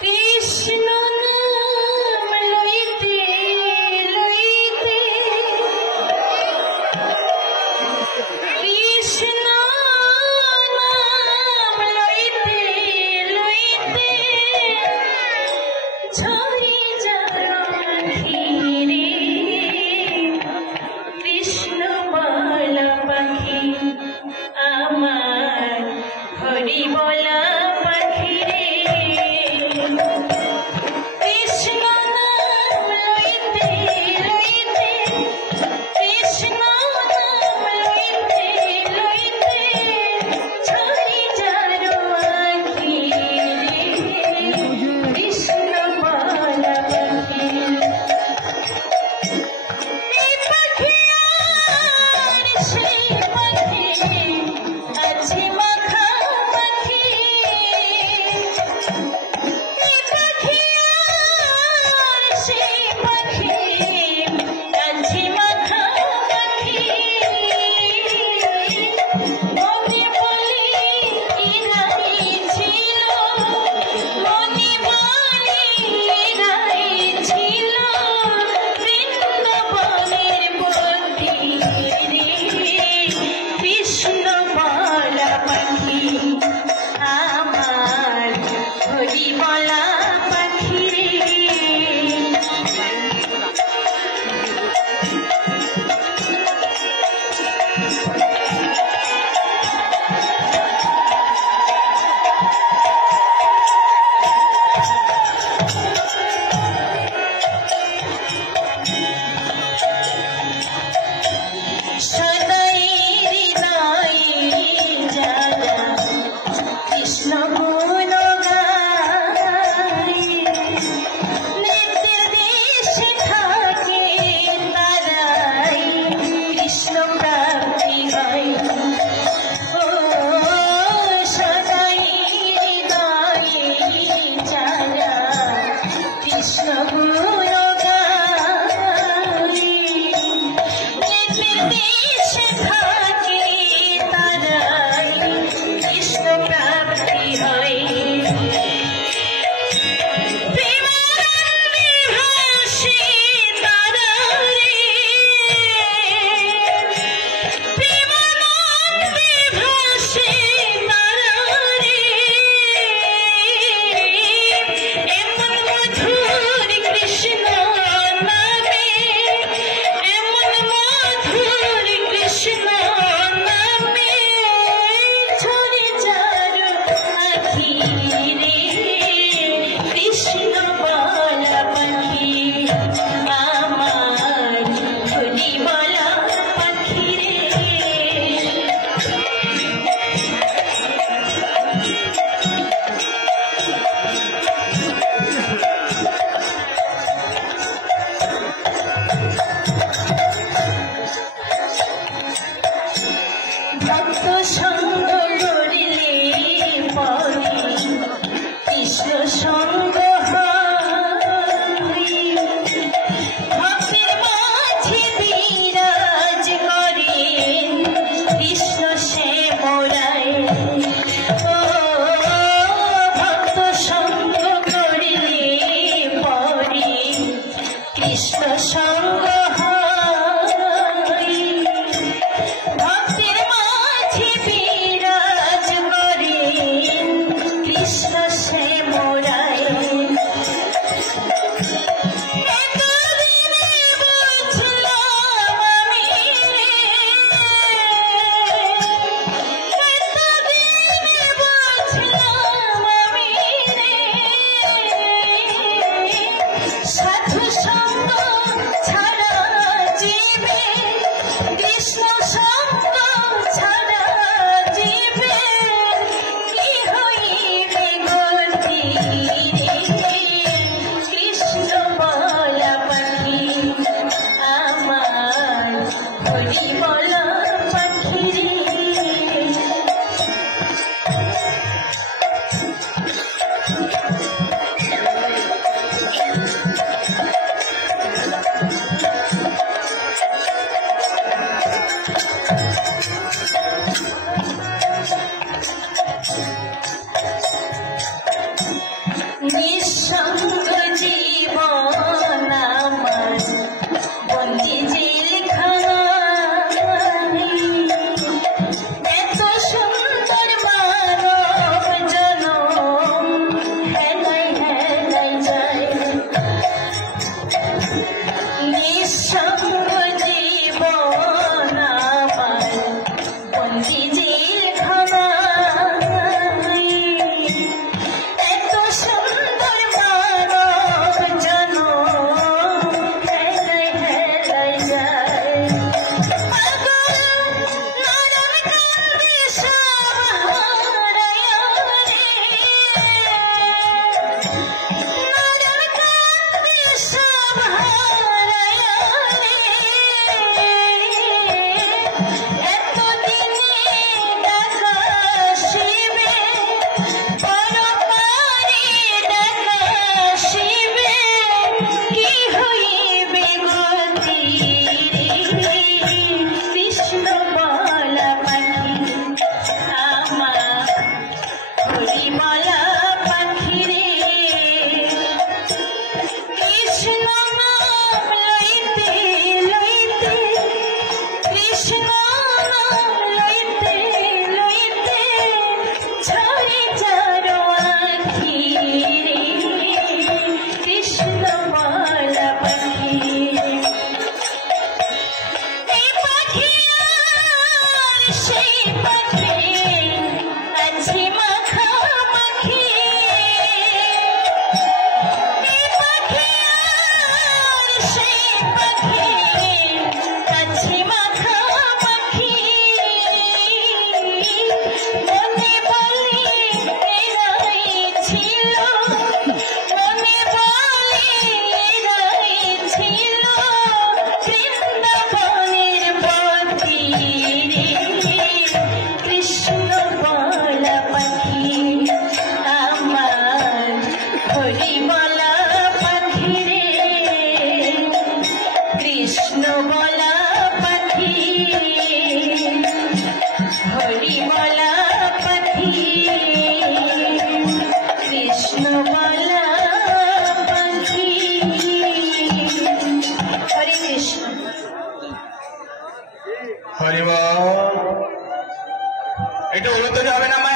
কৃষ্ণ নাম লইতে লইতে কৃষ্ণ নাম লইতে লইতে ঝরে যার কৃষ্ণ বলা পাখি আমার হরি বলা পাখি রে কৃষ্ণ নাম লইতে লইতে কৃষ্ণ নাম লইতে লইতে ঝরে যার আখি রে কৃষ্ণ বলা পাখি সেই পাখি আছে মাখা পাখি সেই পাখি আছে মাখা পাখি মনে বলি ইরাই ছিল মনে বলি ইরাই ছিল বৃন্দাবনের পতি কৃষ্ণ বলা পাখি আমার হরি বলা পাখি রে সদাই হৃদয়ে যারা কৃষ্ণ গুণ গায় নির্দেশে থাকে তারাই কৃষ্ণ প্রাপ্তি হয় ও সদাই হৃদয়ে যারা কৃষ্ণ গুণ গায় নির্দেশে থাকে তারাই কৃষ্ণ প্রাপ্তি হয় প্রেমানন্দে ভাসে তারা রে প্রেমানন্দে ভাসে তারা রে এমন মধুর কৃষ্ণ নামে এমন মধুর কৃষ্ণ নামে ঝরে যার আখি রে কৃষ্ণ বলা পাখি আমার হরি বলা পাখি রে ভক্ত সঙ্গ করিলে পরে কৃষ্ণ সঙ্গ হয় ভক্তের মাঝে বিরাজ করেন কৃষ্ণ সে মোরায় ও ভক্ত সঙ্গ করিলে পরে কৃষ্ণ সঙ্গ হয় ভক্তের মাঝে বিরাজ করেন কৃষ্ণ সে মোরায় এতদিনে বুঝলাম আমি এতদিনে বুঝলাম আমি সাধু সঙ্গ ছাড়া জীবে কৃষ্ণ সঙ্গ ছাড়া জীবে কি হইবে গো একটু উড়তে যাবে না মায়ের